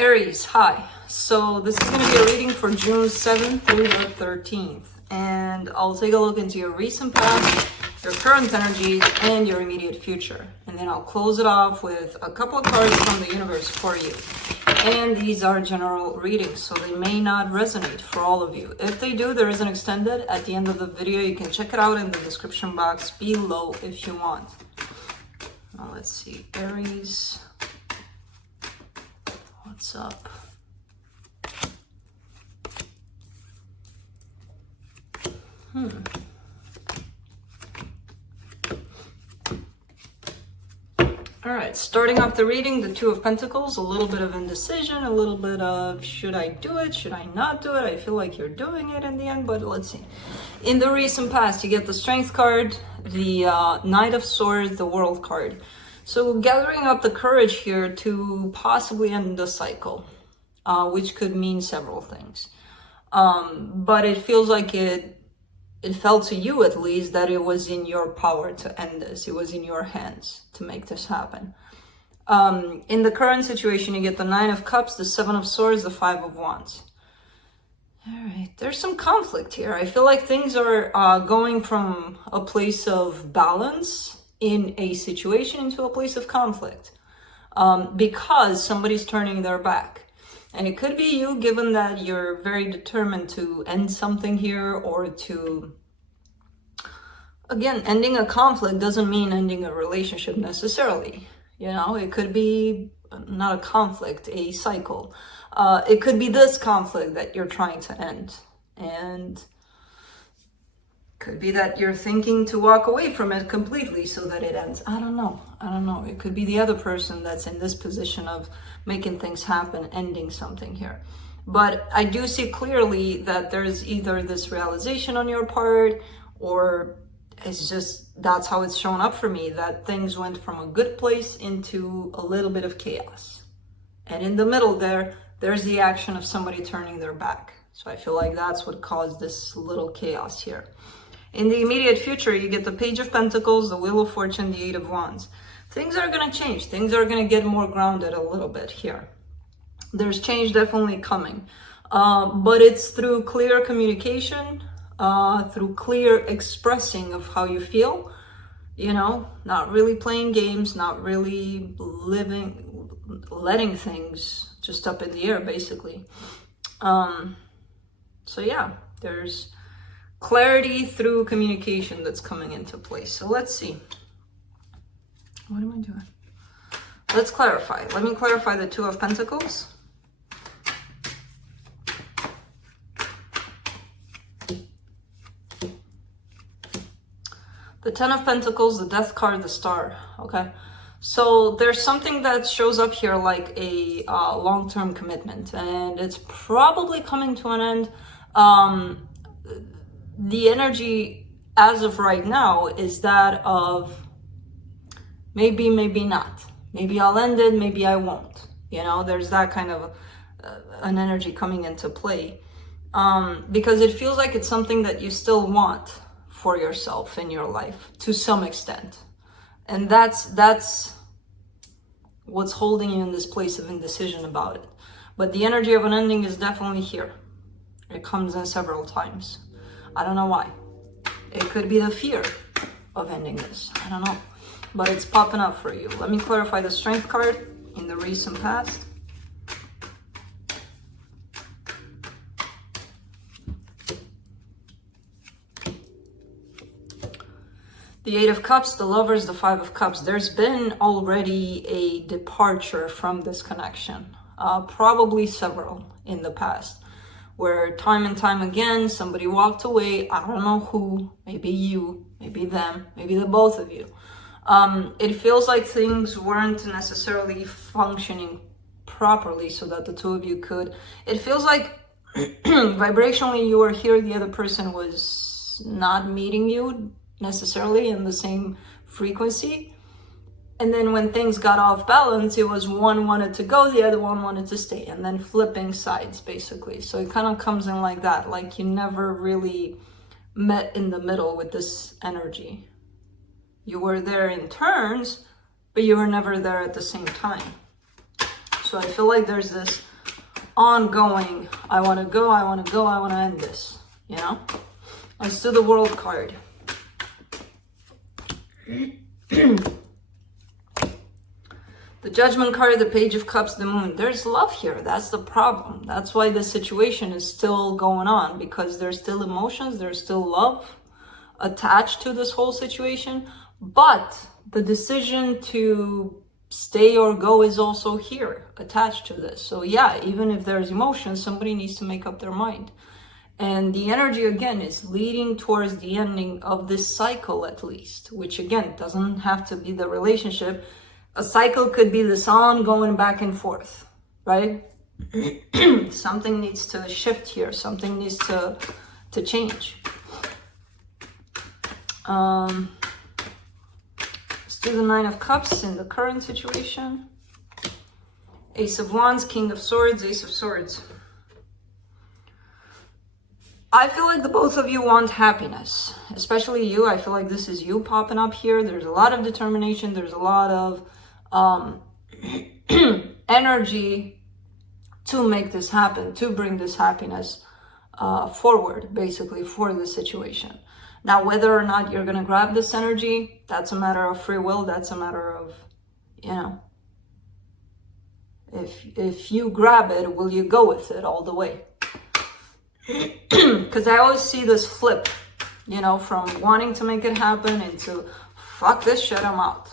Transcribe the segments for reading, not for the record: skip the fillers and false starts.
Aries, hi. So this is going to be a reading for June 7th through the 13th. And I'll take a look into your recent past, your current energies, and your immediate future. And then I'll close it off with a couple of cards from the universe for you. And these are general readings, so they may not resonate for all of you. If they do, there is an extended at the end of the video. You can check it out in the description box below if you want. Now let's see, Aries. What's up? All right, starting off the reading, the Two of Pentacles, a little bit of indecision, a little bit of should I do it, should I not do it? I feel like you're doing it in the end, but let's see. In the recent past, you get the Strength card, the Knight of Swords, the World card. So gathering up the courage here to possibly end the cycle, which could mean several things. But it feels like it felt to you at least that it was in your power to end this. It was in your hands to make this happen. In the current situation, you get the Nine of Cups, the Seven of Swords, the Five of Wands. All right, there's some conflict here. I feel like things are going from a place of balance in a situation into a place of conflict because somebody's turning their back. And it could be you, given that you're very determined to end something here, or to, again, ending a conflict doesn't mean ending a relationship necessarily. You know, it could be not a conflict, a cycle. It could be this conflict that you're trying to end. And could be that you're thinking to walk away from it completely so that it ends. I don't know. It could be the other person that's in this position of making things happen, ending something here. But I do see clearly that there's either this realization on your part, or it's just, that's how it's shown up for me, that things went from a good place into a little bit of chaos. And in the middle there's the action of somebody turning their back. So I feel like that's what caused this little chaos here. In the immediate future, you get the Page of Pentacles, the Wheel of Fortune, the Eight of Wands. Things are going to change. Things are going to get more grounded a little bit here. There's change definitely coming. But it's through clear communication, through clear expressing of how you feel. You know, not really playing games, not really letting things just up in the air, basically. So yeah, there's clarity through communication that's coming into place. So let's see. What am I doing? Let's clarify. Let me clarify the Two of Pentacles. The Ten of Pentacles, the Death card, the Star. Okay. So there's something that shows up here like a long-term commitment, and it's probably coming to an end. The energy as of right now is that of maybe, maybe not. Maybe I'll end it, maybe I won't. You know, there's that kind of an energy coming into play. Because it feels like it's something that you still want for yourself in your life to some extent. And that's what's holding you in this place of indecision about it. But the energy of an ending is definitely here. It comes in several times. I don't know why. It could be the fear of ending this. I don't know. But it's popping up for you. Let me clarify the Strength card in the recent past. The Eight of Cups, the Lovers, the Five of Cups. There's been already a departure from this connection. Probably several in the past, where time and time again, somebody walked away. I don't know who, maybe you, maybe them, maybe the both of you. It feels like things weren't necessarily functioning properly so that the two of you could. It feels like vibrationally you were here, the other person was not meeting you necessarily in the same frequency. And then when things got off balance, it was one wanted to go, the other one wanted to stay, and then flipping sides, basically. So it kind of comes in like that, like you never really met in the middle with this energy. You were there in turns, but you were never there at the same time. So I feel like there's this ongoing. I want to go, I want to go, I want to end this, you know? Let's do the World card. The Judgment card, the Page of Cups, the Moon. There's love here. That's the problem. That's why the situation is still going on, because there's still emotions, there's still love attached to this whole situation. But the decision to stay or go is also here, attached to this. So yeah, even if there's emotions, somebody needs to make up their mind. And the energy, again, is leading towards the ending of this cycle, at least, which, again, doesn't have to be the relationship. A cycle could be this ongoing back and forth, right? Something needs to shift here. Something needs to change. Let's do the Nine of Cups in the current situation. Ace of Wands, King of Swords, Ace of Swords. I feel like the both of you want happiness, especially you. I feel like this is you popping up here. There's a lot of determination. There's a lot of energy to make this happen, to bring this happiness forward, basically, for the situation. Now, whether or not you're going to grab this energy, that's a matter of free will. That's a matter of, you know, if you grab it, will you go with it all the way? Because I always see this flip, you know, from wanting to make it happen into fuck this shit, I'm out.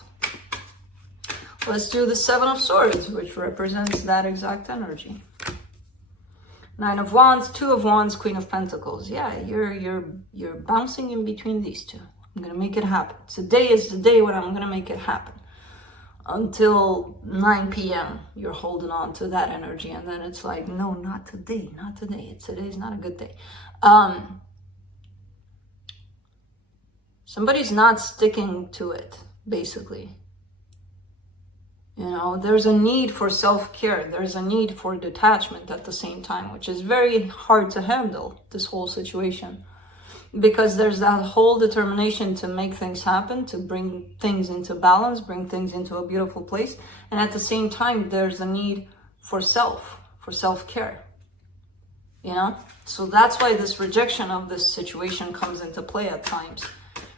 Let's do the Seven of Swords, which represents that exact energy. Nine of Wands, Two of Wands, Queen of Pentacles. Yeah, you're bouncing in between these two. I'm gonna make it happen. Today is the day when I'm gonna make it happen. Until 9 p.m. you're holding on to that energy, and then it's like, no, not today, not today. Today's not a good day. Somebody's not sticking to it, basically. You know, there's a need for self-care. There's a need for detachment at the same time, which is very hard to handle, this whole situation. Because there's that whole determination to make things happen, to bring things into balance, bring things into a beautiful place. And at the same time, there's a need for self-care, you know? So that's why this rejection of this situation comes into play at times.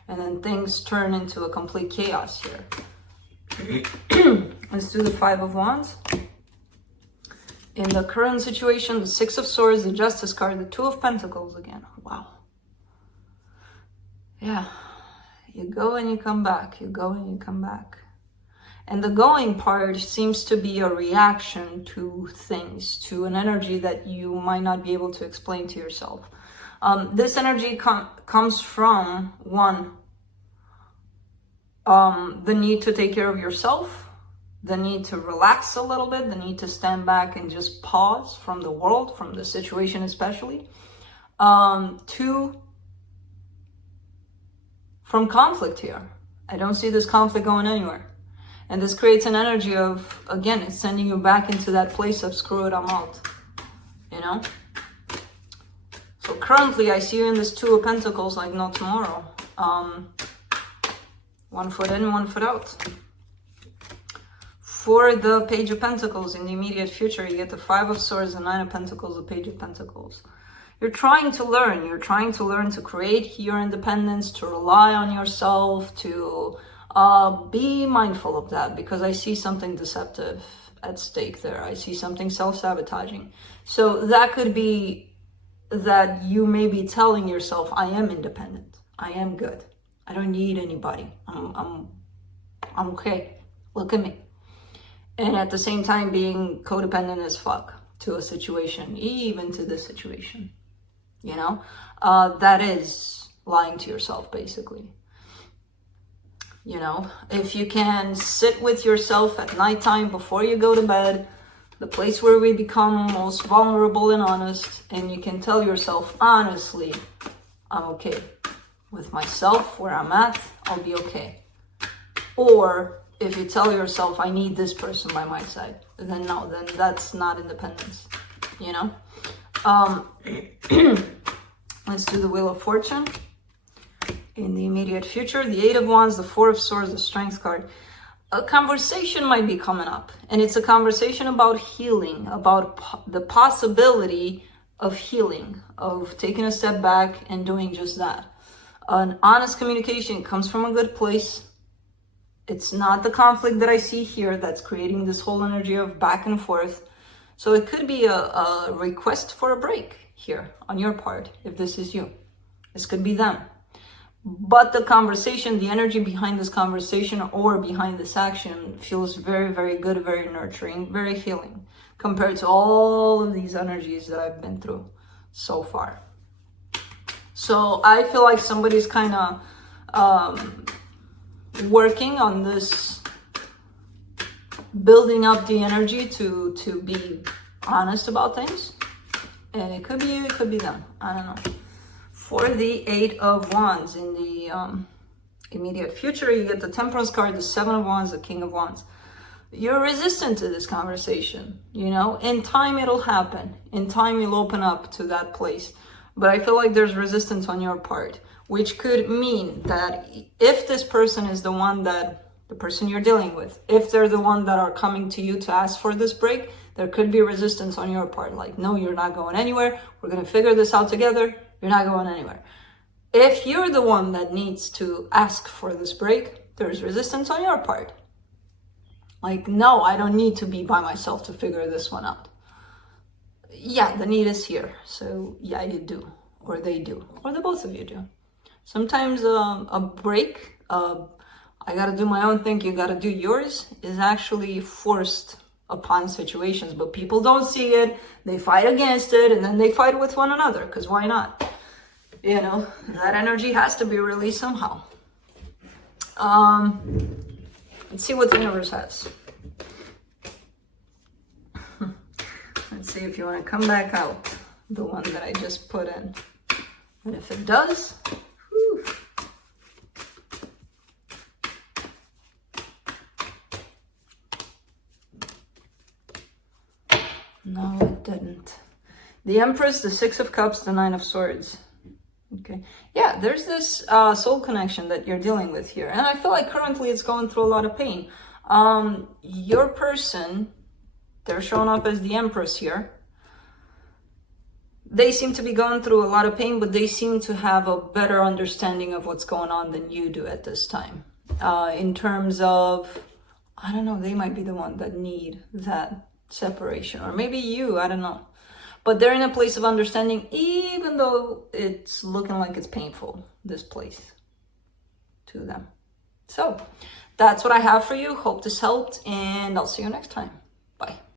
And then things turn into a complete chaos here. Let's do the Five of Wands. In the current situation, the Six of Swords, the Justice card, the Two of Pentacles again. Wow. Yeah, you go and you come back, you go and you come back. And the going part seems to be a reaction to things, to an energy that you might not be able to explain to yourself. This energy comes from, one, the need to take care of yourself, the need to relax a little bit, the need to stand back and just pause from the world, from the situation especially. Two, from conflict here. I don't see this conflict going anywhere. And this creates an energy of, again, it's sending you back into that place of screw it, I'm out. You know? So currently I see you in this Two of Pentacles like no tomorrow. One foot in, one foot out. For the Page of Pentacles in the immediate future, you get the Five of Swords, the Nine of Pentacles, the Page of Pentacles. You're trying to learn. You're trying to learn to create your independence, to rely on yourself, to be mindful of that, because I see something deceptive at stake there. I see something self-sabotaging. So that could be that you may be telling yourself, I am independent. I am good. I don't need anybody. I'm okay. Look at me. And at the same time being codependent as fuck to a situation, even to this situation. You know, that is lying to yourself, basically. You know, if you can sit with yourself at nighttime before you go to bed, the place where we become most vulnerable and honest, and you can tell yourself, honestly, I'm okay with myself, where I'm at, I'll be okay. Or if you tell yourself, I need this person by my side, then no, then that's not independence, you know? Let's do the Wheel of Fortune. In the immediate future, the Eight of Wands, the Four of Swords, the Strength card. a conversation might be coming up, and it's a conversation about healing, about the possibility of healing, of taking a step back and doing just that. An honest communication comes from a good place. It's not the conflict that I see here that's creating this whole energy of back and forth. So it could be a request for a break here on your part, if this is you. This could be them. But the conversation, the energy behind this conversation or behind this action feels very, very good, very nurturing, very healing compared to all of these energies that I've been through so far. So I feel like somebody's kind of working on this, building up the energy to be honest about things. And it could be you, it could be them. I don't know. For the Eight of Wands, in the immediate future, you get the Temperance card, the Seven of Wands, the King of Wands. You're resistant to this conversation, you know? In time, it'll happen. In time, you'll open up to that place. But I feel like there's resistance on your part, which could mean that if this person is the one that, the person you're dealing with, if they're the one that are coming to you to ask for this break, there could be resistance on your part. Like, no, you're not going anywhere. We're going to figure this out together. You're not going anywhere. If you're the one that needs to ask for this break, there's resistance on your part. Like, no, I don't need to be by myself to figure this one out. Yeah, the need is here. So yeah, you do, or they do, or the both of you do. Sometimes a break, I gotta do my own thing, you gotta do yours, is actually forced upon situations, but people don't see it. They fight against it, and then they fight with one another, because why not? You know, that energy has to be released somehow. Let's see what the universe has. Let's see if you want to come back out, the one that I just put in. And if it does, whew. No, it didn't. The Empress, the Six of Cups, the Nine of Swords. Okay. Yeah, there's this soul connection that you're dealing with here. And I feel like currently it's going through a lot of pain. Your person, they're showing up as the Empress here. They seem to be going through a lot of pain, but they seem to have a better understanding of what's going on than you do at this time. In terms of, I don't know, they might be the one that need that separation. Or maybe you, I don't know. But they're in a place of understanding, even though it's looking like it's painful, this place, to them. So that's what I have for you. Hope this helped, and I'll see you next time. Bye.